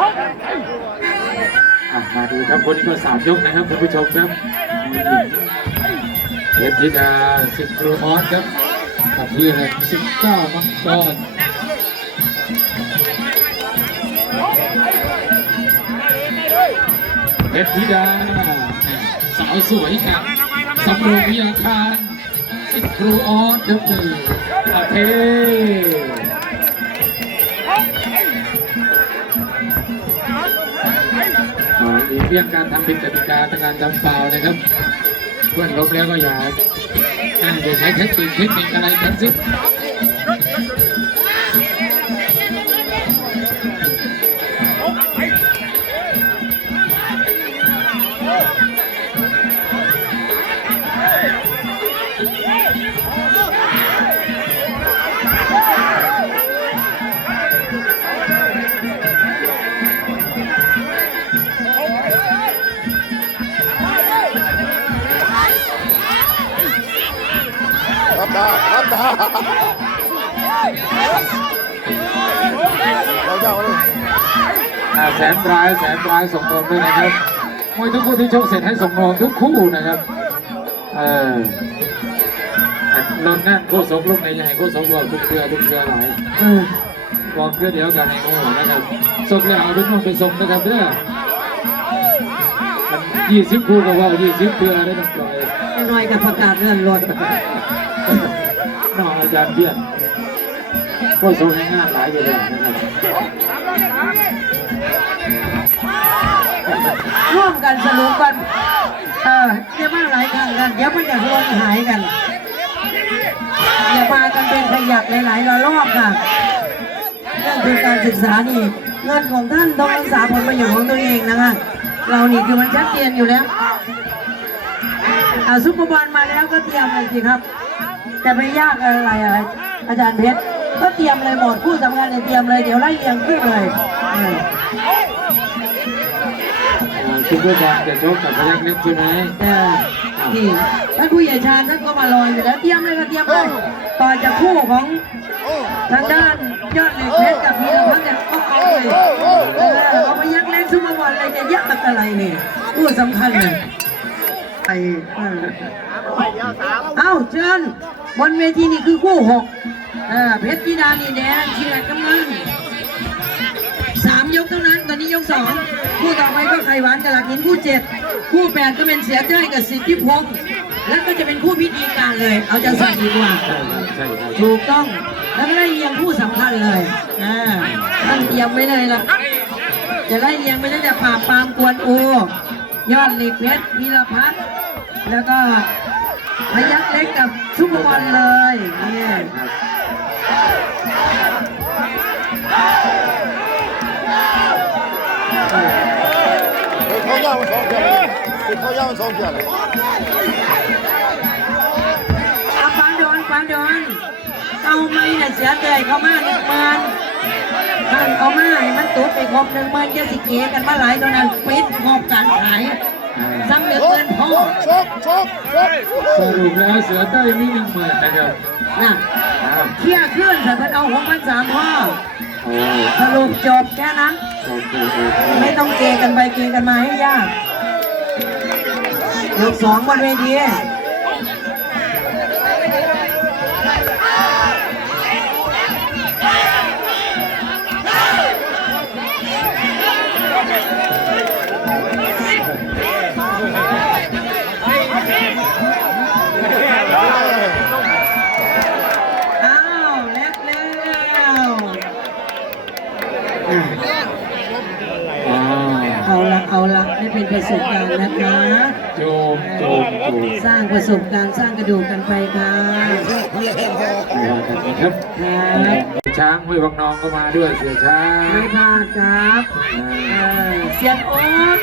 อะมาดูครับวันนี้ก็สามยกนะครับท่านผู้ชมครับเพชรธิดาสิบครูออสครับกับพี่แหลมสิบเก้ามังกรเพชรธิดาสาวสวยครับสำโรงวิทยาคารสิบครูออสครับโอเคอ่ เรื่องการทำผิดกติกาการทำฟาวล์นะครับ เพื่อนลบแล้วก็อย่าอ่าอย่าใช้เทคนิคเทคนิคอะไรทั้งสิ้น ตารับเราเจ้าเลยอ่าแสนปลายแสนปลายส่งนมด้วยนะครับมวยทุกคู่ที่ชกเสร็จให้ส่งนมทุกคู่นะครับเออนนท์นั่นโคศกลูกในใหญ่โคศกบอกทุกเครือทุกเครือหลายเออบอกเครือเดียวกันในโง่นะครับส่งแล้วเอาลูกคน้องไปส่งนะครับเด้อยี่สิบคู่ก็ว่ายี่สิบเครือได้ต้องปล่อยน่อยกับประกาศเลื่อนรถ น้องอาจารย์เบี้ยนก็ส่งให้งานหลายไปเลยนะครับร่วมกันสรุปกัน เอออย่ามาหลายครั้งกันเดี๋ยวมันจะรวมหายกันอย่ามากันเป็นขยักหลายๆระลอกค่ะเรื่องคือการศึกษานี่เงินของท่านต้องรักษาผลประโยชน์ของตัวเองนะคะ เรานี่คือมันชัดเจนอยู่แล้วอ่าซุปเปอร์บอลมาแล้วก็เตรียมเลยสิครับ จะไปยากอะไรอะไร อาจารย์เพชรก็เตรียมเลยหมดผู้สำคัญเนี่ยเตรียมเลยเดี๋ยวไล่เรียงขึ้นเลยเอออ่าซุปเปอร์บอลจะชกกับพยักเล็กใช่ไหมเออนี่ท่านผู้ใหญ่ชาญท่านก็มารออยู่แล้วเตรียมเลยก็เตรียมเลยต่อจากคู่ของทางด้านยอดเหล็กเพชรกับพีรพัฒน์เนี่ยก็เอาเลยเออเอาไปยักษ์เล่นซุปเปอร์บอลอะไรจะยักษ์อะไรนี่คู่สำคัญเลยไอ เอ้าเชิญบนเวทีนี่คือคู่หกเออเพชรกีดานี่แดงเชียร์กำลังสามยกเท่านั้น ตอนนี้ยกสองคู่ต่อไปก็ไข่หวานกับหลักหินคู่เจ็ดคู่แปดก็เป็นเสียเจ้ยกับสิทธิพงศ์แล้วก็จะเป็นคู่พิธีการเลย เอาจะสั่ดีกว่าถูกต้องแล้วก็ได้เรียงผู้สำคัญเลยอ่าท่านเตรียมไว้เลยล่ะจะไล่เรียงไปตั้งแต่ป่าปามกวนอูยอดเหล็กเพชรพีรพัฒน์แล้วก็ พยักเล็กกับซุปเปอร์บอลเลยนี่เขาย่ามันสองเกียเลยเขาย่ามันสองเกียเลยเอาฟังโดนฟังโดนเอาไม่น่ะเสียใจเขามาหนึ่งมันท่านเขามาให้มันตุ๊บไปครบหนึ่งมันจะสิเกกันมาหลายตอนนั้นปิดงบการขาย ซ้ำเหลือเกินพ่อชกชกชกสรุปแล้วเสือใต้มีหนึ่งหมื่นนะครับน่ะอ้าวเคลียร์ขึ้นแต่เพิ่นเอาหกพันสามพ่อโอ้สรุปจบแค่นั้นโอเคโอเคไม่ต้องเกกันไปเกกันมาให้ยากยกสองบนเวที เอาละเอาละได้เป็นประสบการณ์นะคะโจมโจมโจมสร้างประสบการณ์สร้างกระดูกกันไปค่ะไม่ว่ากันนะครับครับช้างห้วยวังนองก็มาด้วยเสือช้างไม่พลาดครับอ่าเอ่อเสียนโอ๊ต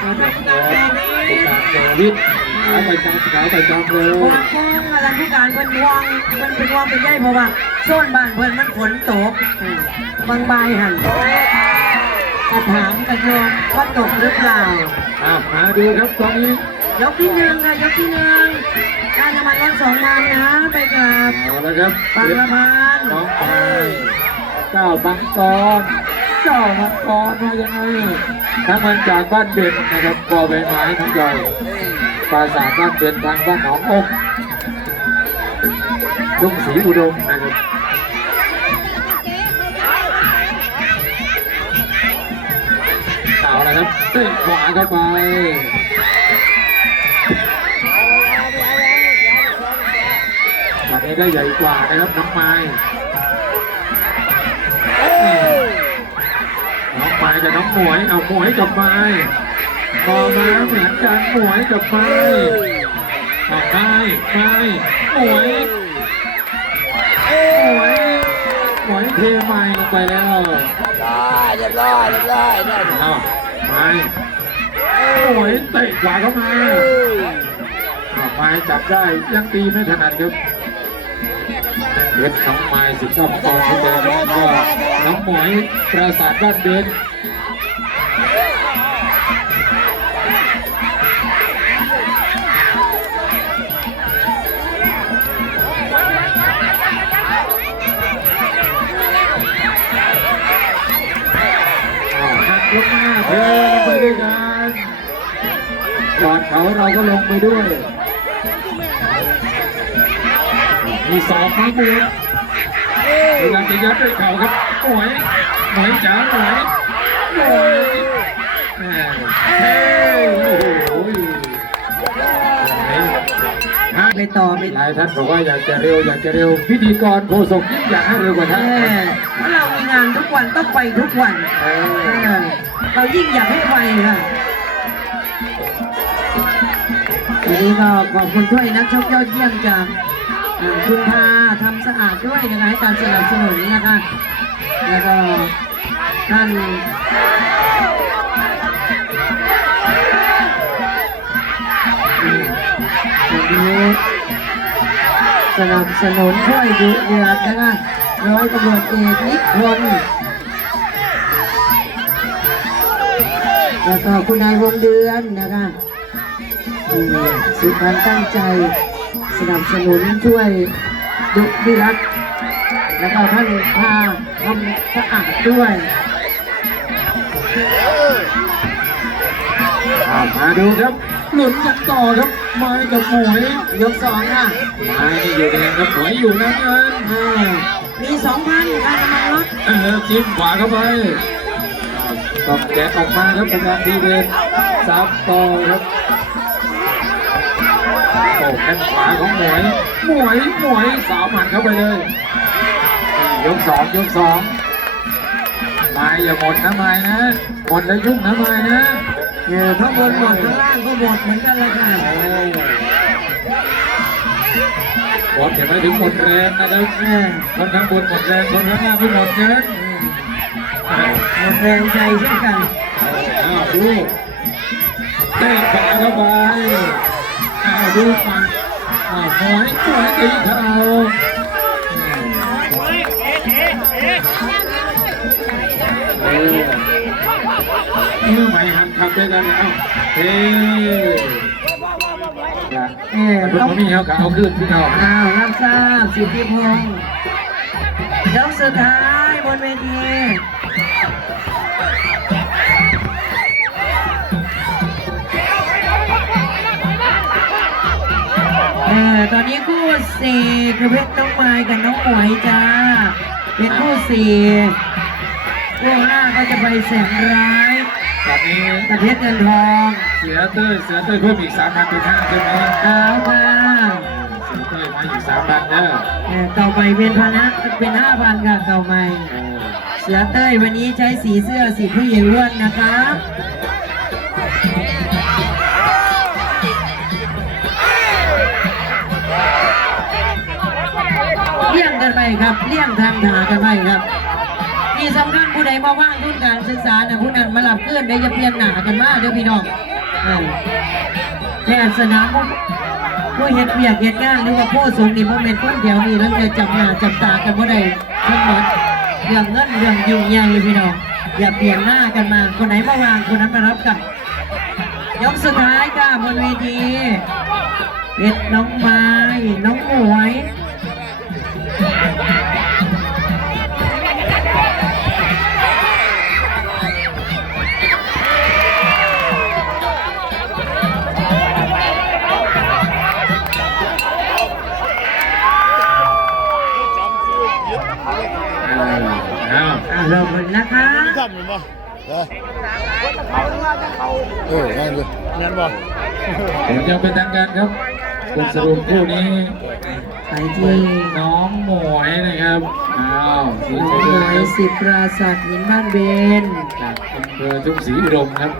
ขอทำการแข่งผู้นี้การเจวิทย์ขาไปจำขาไปจำเลยโค้งโค้งอะไรผู้การเพิ่นวางเพิ่นเป็นวางเป็นใหญ่เพราะว่าโซนบ้านเพิ่นมันฝนตกอืมบางใบายหัน กระถามกระโยมว่าตกหรือเปล่าอ่ามาดูครับตอนนี้ยกที่หนึ่งค่ะยกที่หนึ่งการน้ำมันรถสองพันนะ ไปกับเอาละครับบางละพันน้องพายเก้าบังกรจ่อครับก่อนมายังไงถ้ามันจากบ้านเด่นนะครับกอใบไม้ทั้งย่อยปราสาทบ้านเด่นทางบ้านหนองอกลุงศรีอุดมนะครับ ครับเตะขวาเข้าไปอันนี้ได้ใหญ่กว่านะครับน้องไม้น้องไม้กับน้องหมวย เอาหมวยกับไม้พอมาเหมือนกันหมวยกับไม้เอไม้ไม้หมวยหมวยหมวยเทไม้ลงไปแล้วเรียบร้เรียบร้อยเรียบร้อยได้ เอาไม้ยเตะขวาเข้ามาเอไม้จับได้ยังตีไม่ถนัดครับเด็ดน้องไม้สิบรอบกองที่เดินแล้วก็น้องหมวยประสาทบ้านเดิน อ้าวหักลงมาเทลงไปด้วยกันกอดเขาเราก็ลงไปด้วย มีสองไม้บุญพยายามจะยัดด้วยเข่าครับหมวยหมวยจ๋าหมวยหมวยแม่เฮ้ย ไปต่อไปหลายท่านบอกว่าอยากจะเร็วอยากจะเร็วพิธีกรโฆษกยิ่งอยากให้เร็วกว่าเอท่านอเพราะเรามีงานทุกวันต้องไปทุกวันเอเอออเรายิ่งอยากให้ไปค่ะวันนี้ก็ขอบคุณถ้วยนักชกยอดเยี่ยมจากเอ่อคุณพาทำสะอาดด้วยนะคะให้การสนับสนุนนะคะแล้วก็ท่าน นนี้สนับสนุนช่วยดุเดือดนะคะร้อยตำรวจเอกนิพนธ์แล้วก็คุณนายวงเดือนนะคะที่สุดความตั้งใจสนับสนุนช่วยดุดิรัตแล้วก็ท่านพาทำสะอาดด้วยอ่ามาดูครับ หลุนกันต่อครับไม้กับหมวยยกสองค่ะไม้นี่อยู่แดงครับหมวยอยู่น้ำเงินอ่ามีสองพันค่าน้ำมันรถเออจิ้มขวาเข้าไปต้องแกะออกมาครับประการดีเด่นซับต่อครับโอ้แข้งขวาของหมวยหมวยหมวยสาวหมันเข้าไปเลย ยกสองยกสองไม้อย่าหมดนะไม้นะหมดแล้วยุ่งนะไม้นะ เออข้างบนหมดข้างล่างก็หมดเหมือนกันเลยค่ะหมดเห็นไหมถึงหมดแรงนะครับเออคนข้างบนหมดแรงคนข้างล่างไม่หมดเงินหมดแรงใจเช่นกันอ้าวดูเตะขวาเข้าไปอ้าวดูฟังอ้าวหอยหอยตีเข่าเออเมื่อใหม่หันขับด้วยกันแล้วเฮ้เออมันต้องมีเขาเอาขึ้นพี่น้องอ้าวรับทราบสิทธิพงศ์ยกสุดท้ายบนเวทีเออตอนนี้คู่สี่คือเพชรน้องไม้กับน้องหมวยจ้าเป็นคู่สี่คู่ห้าก็จะไปแสนร้า ยตอนนี้กับเพชรเงินทองเสือเต้ยเสือเต้ยเพิ่มอีกสามพันเป็นห้าใช่ไหมเอาค่ะเสือเต้ยมาอีกสามพันเด้อเออต่อไปเป็นพนะเป็นห้าพันค่ะต่อไปเออเสือเต้ยวันนี้ใช้สีเสื้อสีผู้หญิงอ้วนนะคะเลี่ยงกันไปครับเลี่ยงทางถากันไปครับ ที่สำคัญผู้ใดมาว่างทุนการศึกษาน่ะผู้นั้นมาหลับเพื่อนได้จะเพียนหนากันมาเด้อพี่น้องแทย์สนามผู้เฮ็ดเบียกเฮ็ดงานหรือว่าผู้สูงนี่บ่แม่นคนแถวนี้แล้วจะจับหน้าจับตากันบ่ได้ทั้งหมดเรื่องเงินเรื่องยุ่งใหญ่พี่น้องอย่าเปลี่ยนหน้ากันมาคนไหนมาวางคนนั้นมารับกันยกสุดท้ายค่ะบนเวทีเพชรน้องไม้น้องหมวย นะคะมีทำหรือเปล่าเออง่ายเลยงั้นบ่ผลยังเป็นทางการครับคุณสรุปคู่นี้ไปที่น้องหมวยนะครับอ้าวสีหชัยน่เดือวยครับสิบปราศาสตร์หินบ้านเบนจากอำเภอทุ่งศรีอุดมครับ